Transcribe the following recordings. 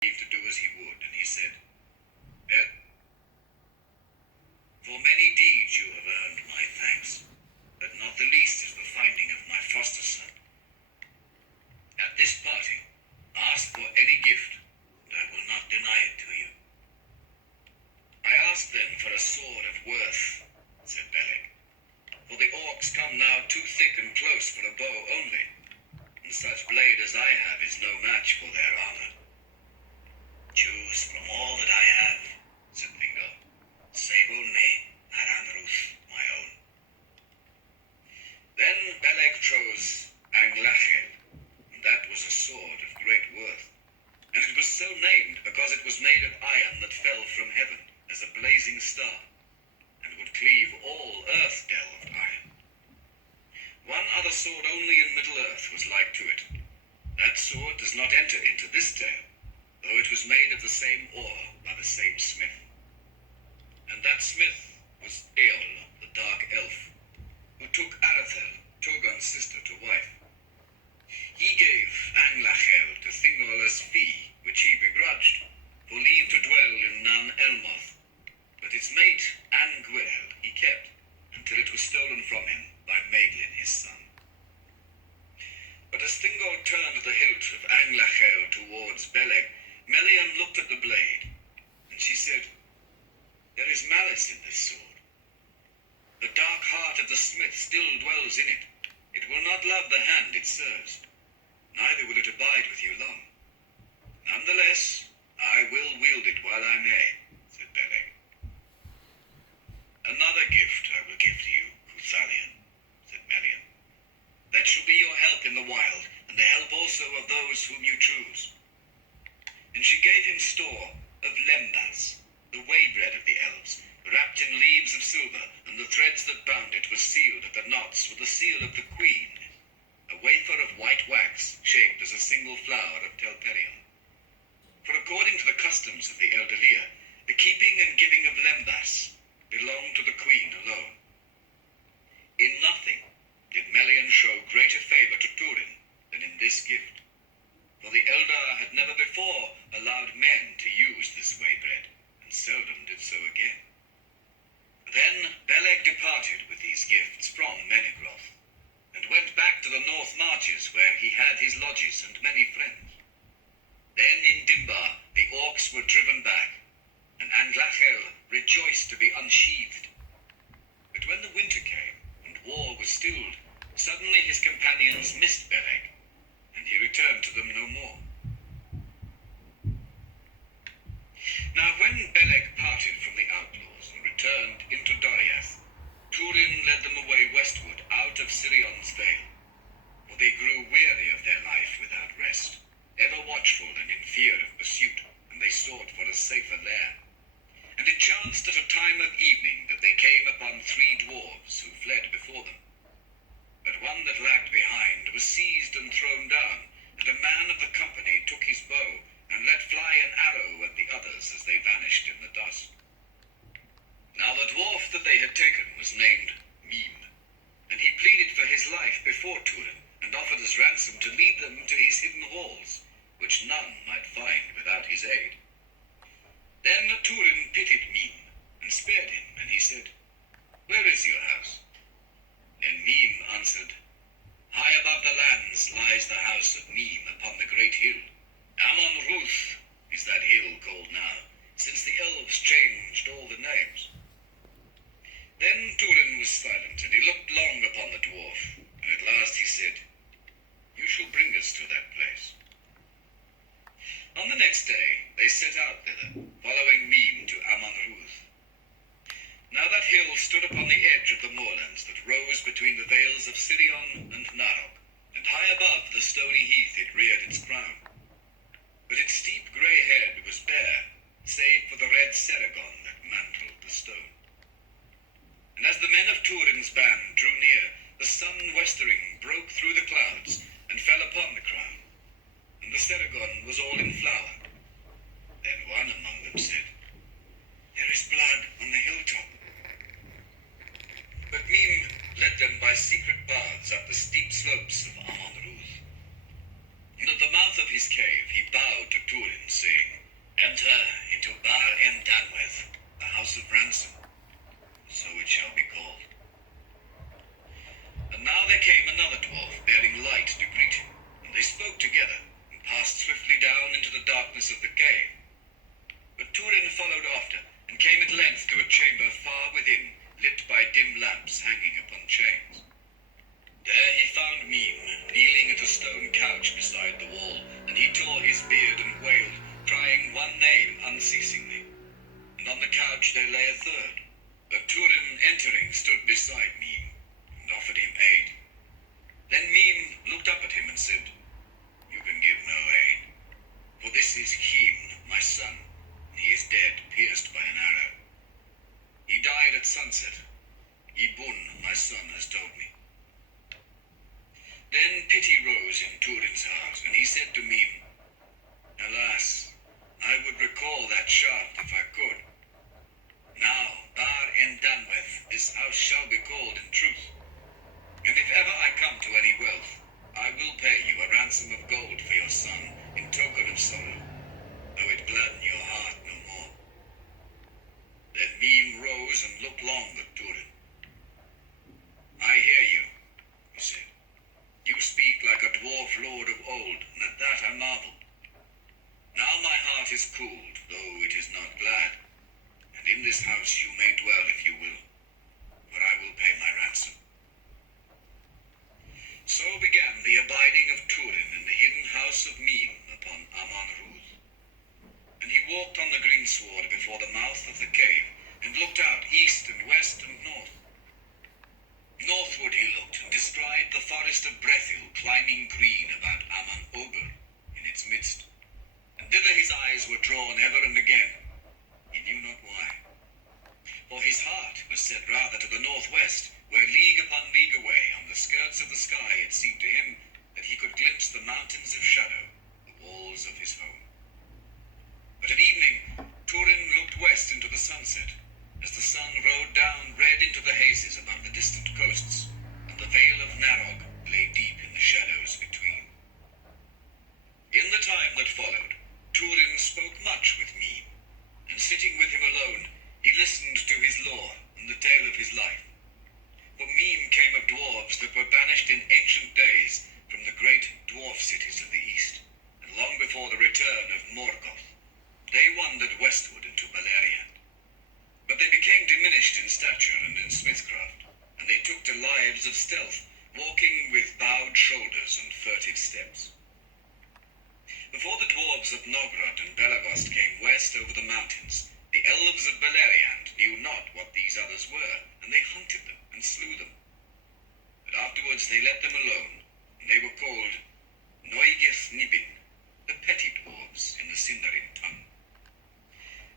to do as he would, and he said, "Well, for many deeds you have earned my thanks, but not the least is the finding of my foster son. At this parting, ask for any gift, and I will not deny it to you." "I ask then for a sword of worth," said Beleg, "for the orcs come now too thick and close for a bow only, and such blade as I have is no match for their armor." "Choose from all that I have," said Thingol, "save only Aranruth, my own." Then Beleg chose Anglachel, and that was a sword of great worth, and it was so named because it was made of iron that fell from heaven as a blazing star, and would cleave all earth-delved iron. One other sword only in Middle-earth was like to it. That sword does not enter into this tale, though it was made of the same ore by the same smith. And that smith was Eol, the dark elf, who took Arathel, Togon's sister, to wife. He gave Anglachel to Thingol as fee, which he begrudged, for leave to dwell in Nan Elmoth, but its mate, Angwel, he kept, until it was stolen from him by Maeglin, his son. But as Thingol turned the hilt of Anglachel towards Beleg, Melian looked at the blade, and she said, "There is malice in this sword. The dark heart of the smith still dwells in it. It will not love the hand it serves, neither will it abide with you long. Nonetheless, I will wield it while I may," said Beleg. "Another gift I will give to you, Cuthalion," said Melian. "That shall be your help in the wild, and the help also of those whom you choose." And she gave him store of lembas, the way-bread of the elves, wrapped in leaves of silver, and the threads that bound it were sealed at the knots with the seal of the queen, a wafer of white wax shaped as a single flower of Telperion. For according to the customs of the Eldelia, the keeping and giving of lembas belonged to the queen alone. In nothing did Melian show greater favor to Turin than in this gift, for the Eldar had never before allowed men to use this way-bread, and seldom did so again. Then Beleg departed with these gifts from Menegroth, and went back to the north marches where he had his lodges and many friends. Then in Dimbar the orcs were driven back, and Anglachel rejoiced to be unsheathed. But when the winter came, and war was stilled, suddenly his companions missed Beleg, and he returned to them no more. Now when Beleg parted from the outlaws and returned into Doriath, Turin led them away westward out of Sirion's vale, for they grew weary of their life without rest, ever watchful and in fear of pursuit, and they sought for a safer lair. And it chanced at a time of evening that they came upon 3 dwarves who fled before them. But one that lagged behind was seized and thrown down, and a man of the company took his bow and let fly an arrow at the others as they vanished in the dusk. Now the dwarf that they had taken was named Mime, and he pleaded for his life before Turin, and offered as ransom to lead them to his hidden halls, which none might find without his aid. Then Turin pitied Mime, and spared him, and he said, "Where is your house?" Then Mime answered, "High above the lands lies the house of Mime upon the great hill. Amon Ruth is that hill called now, since the elves changed all the names." Then Turin was silent, and he looked long upon the dwarf, and at last he said, "You shall bring us to that place." On the next day they set out thither, following Mime to Amon Ruth. Now that hill stood upon the edge of the moorlands that rose between the vales of Sirion and Narok, and high above the stony heath it reared its crown. But its steep grey head was bare, save for the red Seragon that mantled the stone. And as the men of Turin's band drew near, the sun westering broke through the clouds and fell upon the crown, and the Seragon was all in flower. Then one among them said, "There is blood on the hilltop." But Mime led them by secret paths up the steep slopes of Amon Ruth. And at the mouth of his cave he bowed to Turin, saying, Enter into Version.1, the house of ransom, so it shall be called. And now there came another dwarf bearing light to greet him, and they spoke together and passed swiftly down into the darkness of the cave. But Hurin followed after, and came at length to a chamber far within, lit by dim lamps hanging upon chains. There he found Mime, kneeling at a stone couch beside the wall, and he tore his beard and wailed, crying one name unceasingly. And on the couch there lay a third. But Hurin, entering, stood beside Mime, and offered him aid. Then Mime looked up at him and said, "You can give no aid, for this is Him, my son, and he is dead, pierced by an arrow. He died at sunset. Ibun, my son, has told me." Then pity rose in Hurin's heart, and he said to Mime, "Alas, I would recall that shaft if I could. Now, Version.1, this house shall be called in truth. And if ever I come to any wealth, I will pay you a ransom of gold for your son in token of sorrow, though it gladden your heart no more." Then Mime rose and looked long at Hurin. "I hear you," he said. "You speak like a dwarf lord of old, and at that I marveled. Now my heart is cooled, though it is not glad, and in this house you may dwell if you will, for I will pay my ransom." So began the abiding of Hurin in the hidden house of Mime upon Ruth. And he walked on the greensward before the mouth of the cave, and looked out east and west and north. Northward he looked, and descried the forest of Brethil climbing green about Ober in its midst. And thither his eyes were drawn ever and again. He knew not why. For his heart was set rather to the northwest, where league upon league away, on the skirts of the sky, it seemed to him that he could glimpse the mountains of shadow, the walls of his home. But at evening, Hurin looked west into the sunset, as the sun rode down red into the hazes above the distant coasts, and the vale of Narog lay deep in the shadows between. In the time that followed, Hurin spoke much with Mime, and sitting with him alone, he listened to his lore and the tale of his life. For Mime came of dwarves that were banished in ancient days from the great dwarf cities of the east, and long before the return of Morgoth, they wandered westward into Beleriand. But they became diminished in stature and in smithcraft, and they took to lives of stealth, walking with bowed shoulders and furtive steps. Before the dwarves of Nogrod and Belagost came west over the mountains, the elves of Beleriand knew not what these others were, and they hunted them and slew them. But afterwards they let them alone, and they were called Noigith Nibin, the petty dwarves in the Sindarin tongue.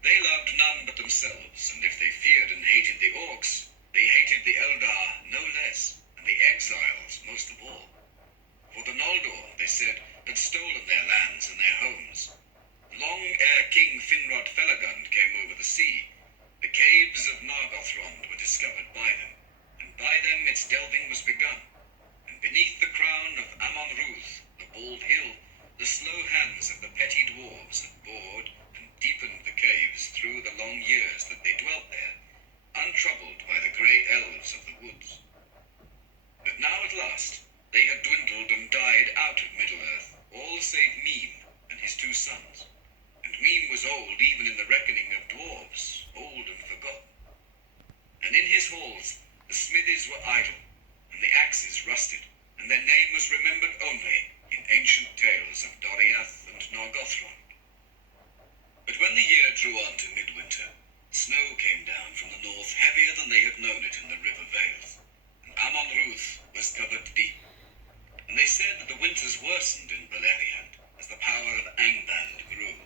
They loved none but themselves, and if they feared and hated the orcs, they hated the Eldar no less, and the exiles most of all. For the Noldor, they said, had stolen their lands and their homes. Long ere King Finrod Felagund came over the sea, the caves of Nargothrond were discovered by them, and by them its delving was begun. And beneath the crown of Ruth, the bald hill, the slow hands of the petty dwarves had bored and deepened the caves through the long years that they dwelt there, untroubled by the grey elves of the woods. But now at last they had dwindled and died out of Middle-earth, all save Mime and his two sons. And Mime was old even in the reckoning of dwarves, old and forgotten. And in his halls the smithies were idle, and the axes rusted, and their name was remembered only in ancient tales of Doriath and Nargothrond. But when the year drew on to midwinter, snow came down from the north heavier than they had known it in the river vales, and Ruth was covered deep. And they said that the winters worsened in Beleriand as the power of Angband grew.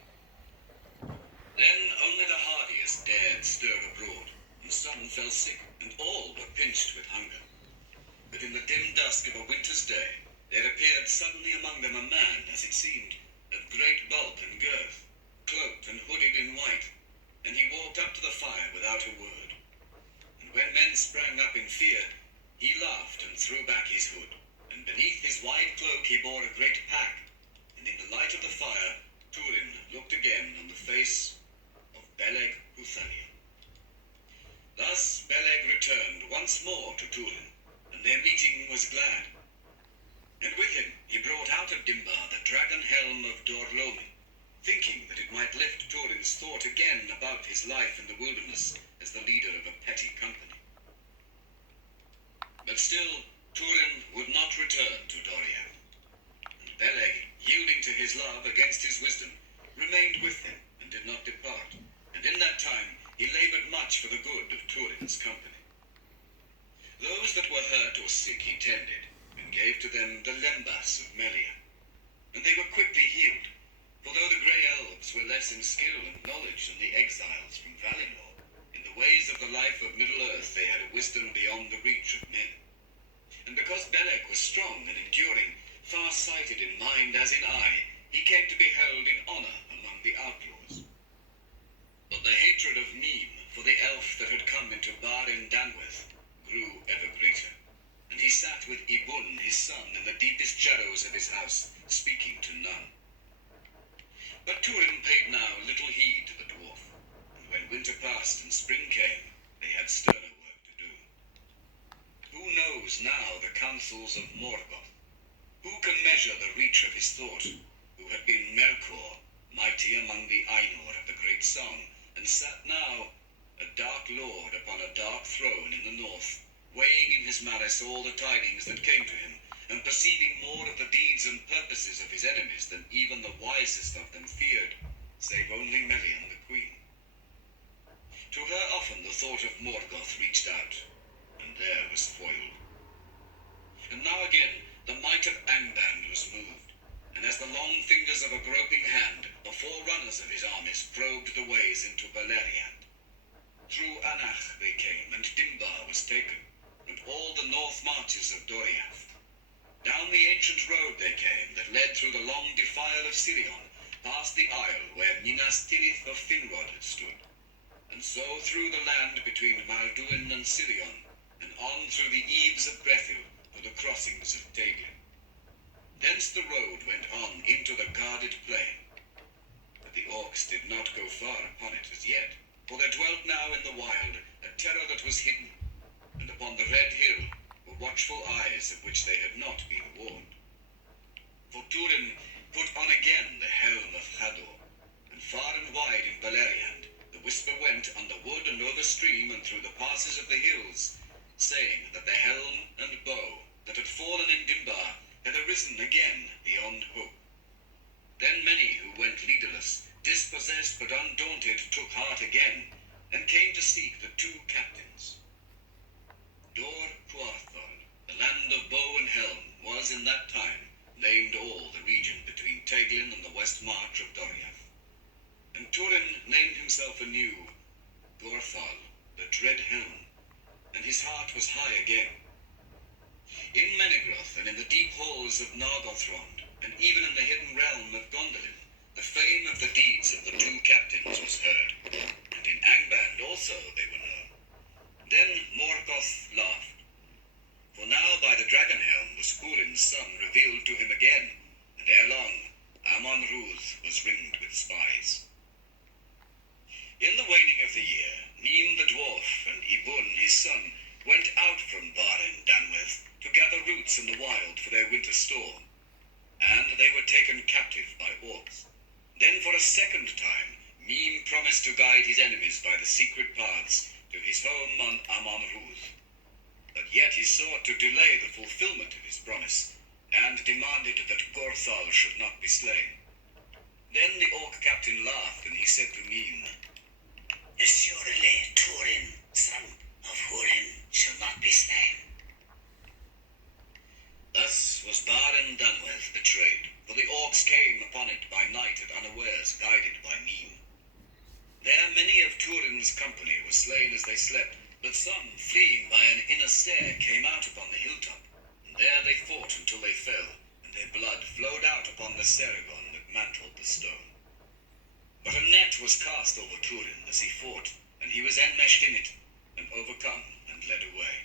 Then only the hardiest dared stir abroad, and some fell sick, and all were pinched with hunger. But in the dim dusk of a winter's day, there appeared suddenly among them a man, as it seemed, of great bulk and girth, cloaked and hooded in white, and he walked up to the fire without a word. And when men sprang up in fear, he laughed and threw back his hood, and beneath his wide cloak he bore a great pack, and in the light of the fire Hurin looked again on the face of Beleg Uthalion. Thus Beleg returned once more to Turin, and their meeting was glad. And with him he brought out of Dimbar the dragon helm of Dorlomi, thinking that it might lift Turin's thought again about his life in the wilderness as the leader of a petty company. But still, Turin would not return to Doriath, and Beleg, yielding to his love against his wisdom, remained with him and did not depart, and in that time he labored much for the good of Turin's company. Those that were hurt or sick he tended, and gave to them the lembas of Melia, and they were quickly healed, for though the grey elves were less in skill and knowledge than the exiles from Valinor, in the ways of the life of Middle-earth they had a wisdom beyond the reach of men. And because Beleg was strong and enduring, far-sighted in mind as in eye, he came to be held in honour among the outlaws. But the hatred of Mim for the elf that had come into Version.1 grew ever greater, and he sat with Ibun his son in the deepest shadows of his house, speaking to none. But Turin paid now little heed to the dwarf, and when winter passed and spring came, they had sterner work to do. Who knows now the counsels of Morgoth? Who can measure the reach of his thought, who had been Melkor, mighty among the Ainur of the great song, and sat now, a dark lord upon a dark throne in the north, weighing in his malice all the tidings that came to him, and perceiving more of the deeds and purposes of his enemies than even the wisest of them feared, save only Melian the queen. To her often the thought of Morgoth reached out, and there was foiled. And now again the might of Angband was moved, and as the long fingers of a groping hand, the forerunners of his armies probed the ways into Beleriand. Through Anach they came, and Dimbar was taken, and all the north marches of Doriath. Down the ancient road they came that led through the long defile of Sirion, past the isle where Minas Tirith of Finrod had stood, and so through the land between Malduin and Sirion, and on through the eaves of Brethil to the crossings of Teglin. Thence the road went on into the guarded plain, but the orcs did not go far upon it as yet, for there dwelt now in the wild a terror that was hidden, and upon the red hill were watchful eyes of which they had not been warned. For Turin put on again the helm of Hador, and far and wide in Beleriand the whisper went on the wood and over stream and through the passes of the hills, saying that the helm and bow that had fallen in Dimbar had arisen again beyond hope. Then many who went leaderless, dispossessed but undaunted, took heart again, and came to seek the two captains. Dor Cuarthol, the land of bow and helm, was in that time named all the region between Teglin and the west march of Doriath. And Turin named himself anew Gorthal, the dread helm, and his heart was high again. In Menegroth and in the deep halls of Nargothrond, and even in the hidden realm of Gondolin, the fame of the deeds of the two captains was heard, and in Angband also they were known. Then Morgoth laughed, for now by the dragon helm was Hurin's son revealed to him again, and ere long Amon-Ruth was ringed with spies. In the waning of the year, Mim the dwarf and Ibun his son went out from Version.1 to gather roots in the wild for their winter store, and they were taken captive by orcs. Then for a second time Mim promised to guide his enemies by the secret paths to his home on Amon-Ruth. But yet he sought to delay the fulfillment of his promise, and demanded that Gorthal should not be slain. Then the orc captain laughed, and he said to Mim, "Assuredly Turin, son of Hurin, shall not be slain." Thus was Version.1 betrayed, for the orcs came upon it by night at unawares, guided by Mim. There many of Turin's company were slain as they slept, but some, fleeing by an inner stair, came out upon the hilltop, and there they fought until they fell, and their blood flowed out upon the Ceragon that mantled the stone. But a net was cast over Turin as he fought, and he was enmeshed in it, and overcome and led away.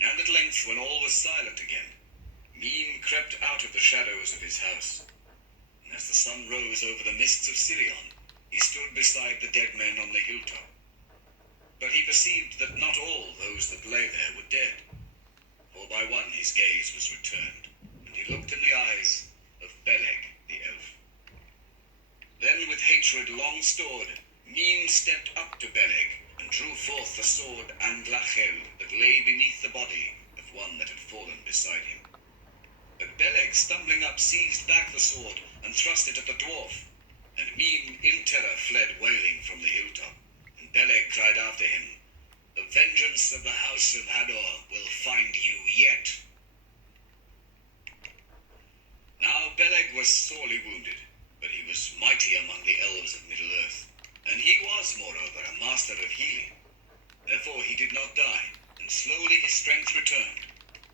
And at length, when all was silent again, Mim crept out of the shadows of his house, and as the sun rose over the mists of Sirion, He stood beside the dead men on the hilltop. But he perceived that not all those that lay there were dead. For by one his gaze was returned, and he looked in the eyes of Beleg the elf. Then with hatred long stored, Mim stepped up to Beleg, and drew forth the sword Anglachel that lay beneath the body of one that had fallen beside him. But Beleg, stumbling up, seized back the sword, and thrust it at the dwarf, and Mim in terror fled wailing from the hilltop, and Beleg cried after him, "The vengeance of the house of Hador will find you yet." Now Beleg was sorely wounded, but he was mighty among the elves of Middle-earth, and he was, moreover, a master of healing. Therefore he did not die, and slowly his strength returned,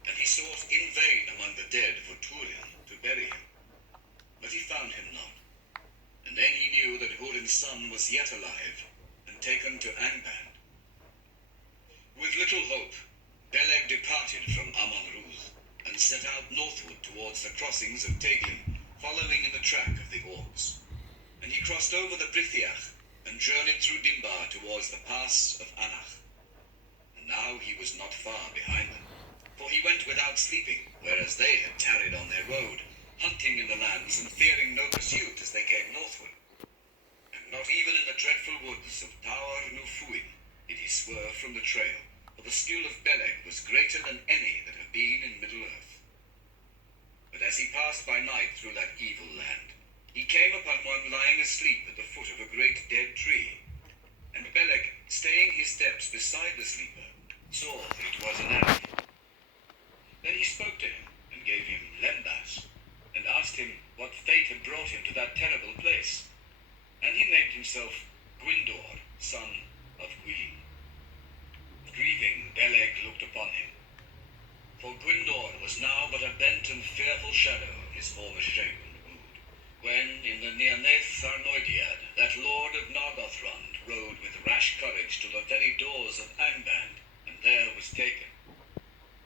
and he sought in vain among the dead for Turin to bury him. But he found him not. And then he knew that Hurin's son was yet alive, and taken to Angband. With little hope, Beleg departed from Amon-Ruth, and set out northward towards the crossings of Teglin, following in the track of the orcs. And he crossed over the Brithiach, and journeyed through Dimbar towards the pass of Anach. And now he was not far behind them, for he went without sleeping, whereas they had tarried on their road, hunting in the lands and fearing no pursuit as they came northward. And not even in the dreadful woods of Tower Nufuin did he swerve from the trail, for the skill of Beleg was greater than any that have been in Middle-earth. But as he passed by night through that evil land, he came upon one lying asleep at the foot of a great dead tree. And Beleg, staying his steps beside the sleeper, saw that it was an elf. Then he spoke to him, and gave him lembas, and asked him what fate had brought him to that terrible place. And he named himself Gwyndor, son of Gwilym. Grieving, Beleg looked upon him. For Gwyndor was now but a bent and fearful shadow of his former shape and mood, when in the Nearnaeth Arnoediad that lord of Nargothrond rode with rash courage to the very doors of Angband, and there was taken.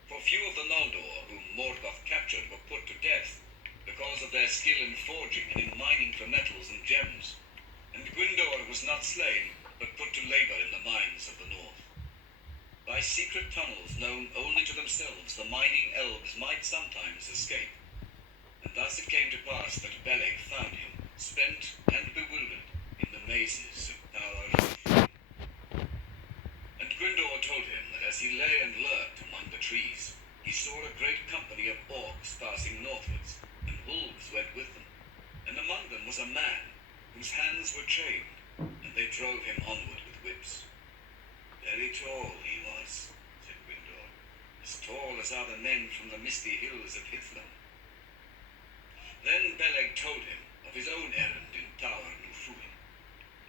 For few of the Noldor whom Morgoth captured were put to death, because of their skill in forging and in mining for metals and gems, and Gwyndor was not slain, but put to labor in the mines of the north. By secret tunnels known only to themselves, the mining elves might sometimes escape, and thus it came to pass that Beleg found him, spent and bewildered, in the mazes of Tower Nufuin. And Gwyndor told him that as he lay and lurked among the trees, he saw a great company of orcs passing northwards, and wolves went with them, and among them was a man, whose hands were chained, and they drove him onward with whips. Very tall he was, said Gwyndor, as tall as are the men from the misty hills of Hithlum. Then Beleg told him of his own errand in Tower Nufuin,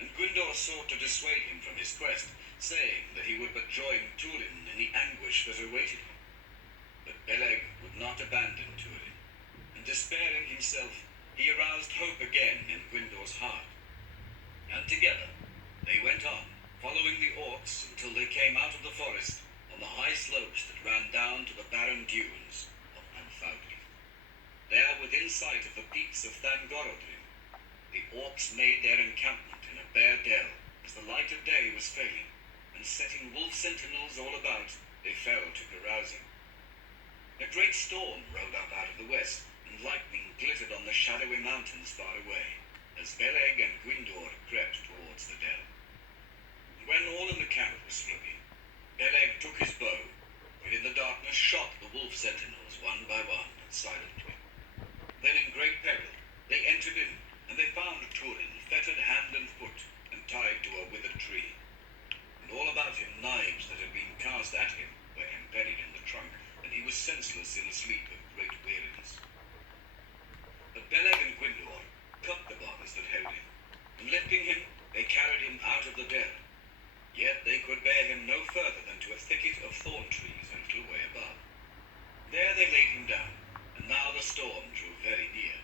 and Gwyndor sought to dissuade him from his quest, saying that he would but join Turin in the anguish that awaited him. But Beleg would not abandon Turin, and despairing himself, he aroused hope again in Gwyndor's heart. And together they went on, following the orcs until they came out of the forest on the high slopes that ran down to the barren dunes of Anfaudli. There, within sight of the peaks of Thangorodrim, the orcs made their encampment in a bare dell as the light of day was failing, and setting wolf sentinels all about, they fell to carousing. A great storm rode up out of the west, and lightning glittered on the shadowy mountains far away, as Beleg and Gwyndor crept towards the dell. When all in the camp was sleeping, Beleg took his bow, and in the darkness shot the wolf sentinels one by one and silently. Then in great peril they entered in, and they found Turin fettered hand and foot, and tied to a withered tree. And all about him knives that had been cast at him were embedded in the trunk, and he was senseless in a sleep of great weariness. But Beleg and Gwyndor cut the bonds that held him, and lifting him, they carried him out of the dell. Yet they could bear him no further than to a thicket of thorn trees a little way above. There they laid him down, and now the storm drew very near.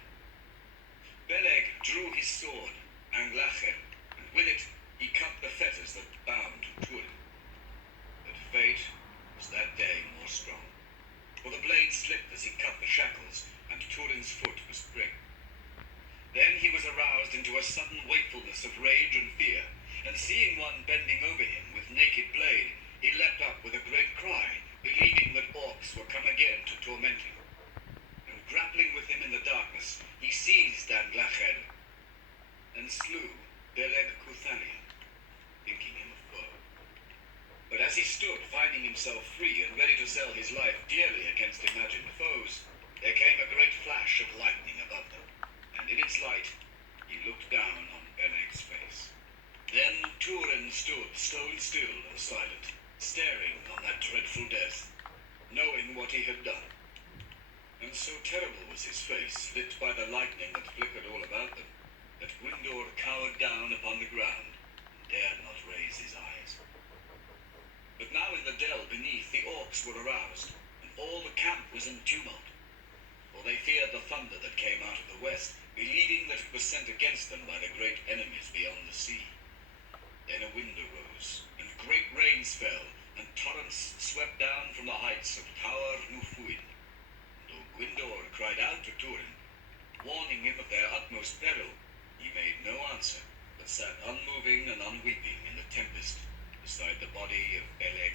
Beleg drew his sword, Anglacher, and with it he cut the fetters that bound Turin. But fate was that day more strong, for the blade slipped as he cut the shackles, and Turin's foot was pricked. Then he was aroused into a sudden wakefulness of rage in fear, and seeing one bending over him with naked blade, he leapt up with a great cry, believing that orcs were come again to torment him. And grappling with him in the darkness, he seized Danglachel and slew Beleg Cuthaniel, thinking him a foe. But as he stood, finding himself free and ready to sell his life dearly against imagined foes, there came a great flash of lightning above them, and in its light he looked down on Beleg's face. Then Hurin stood stone still and silent, staring on that dreadful death, knowing what he had done. And so terrible was his face, lit by the lightning that flickered all about them, that Gwyndor cowered down upon the ground and dared not raise his eyes. But now in the dell beneath the orcs were aroused, and all the camp was in tumult, for they feared the thunder that came out of the west, believing that it was sent against them by the great enemies beyond the sea. Then a wind arose, and great rains fell, and torrents swept down from the heights of Tower Nufuin. Though Gwyndor cried out to Hurin, warning him of their utmost peril, he made no answer, but sat unmoving and unweeping in the tempest beside the body of Beleg